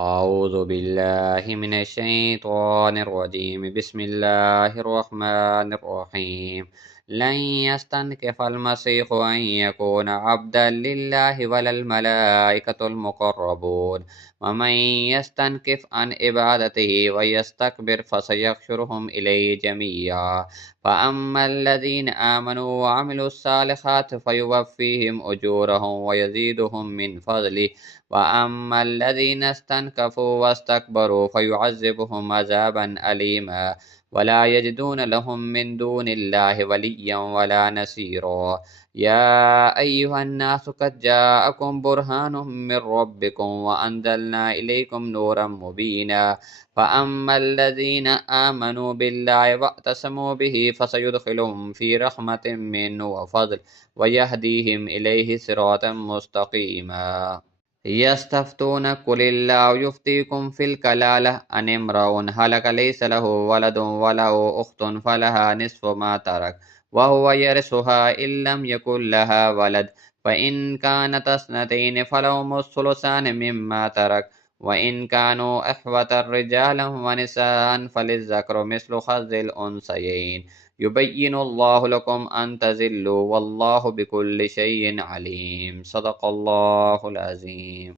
أعوذ بالله من الشيطان الرجيم بسم الله الرحمن الرحيم لن يستنكف المسيح أن يكون عبدا لله ولا الملائكة المقربون ومن يستنكف عن عبادته ويستكبر فسيحشرهم إليه جميعا فأما الذين آمنوا وعملوا الصالحات فيوفيهم أجورهم ويزيدهم من فضله وأما الذين استنكفوا واستكبروا فيعذبهم عذابا أليما ولا يجدون لهم من دون الله وليا ولا نصيرا يا أيها الناس قد جاءكم برهان من ربكم وأنزلنا إليكم نورا مبينا فأما الذين آمنوا بالله واعتصموا به فسيدخلهم في رحمة منه وفضل ويهديهم إليه صراطا مستقيما يستفتون قل الله يفتيكم في الكلالة أن امرؤ هلك ليس له ولد وله أخت فلها نصف ما ترك وهو يرثها إن لم يكن لها ولد فإن كانت اثنتين فلهما الثلثان مما ترك وإن كانوا إخوة رجالا ونساء فللذكر مثل حظ الأنثيين يبين الله لكم أن تزلوا والله بكل شيء عليم صدق الله العظيم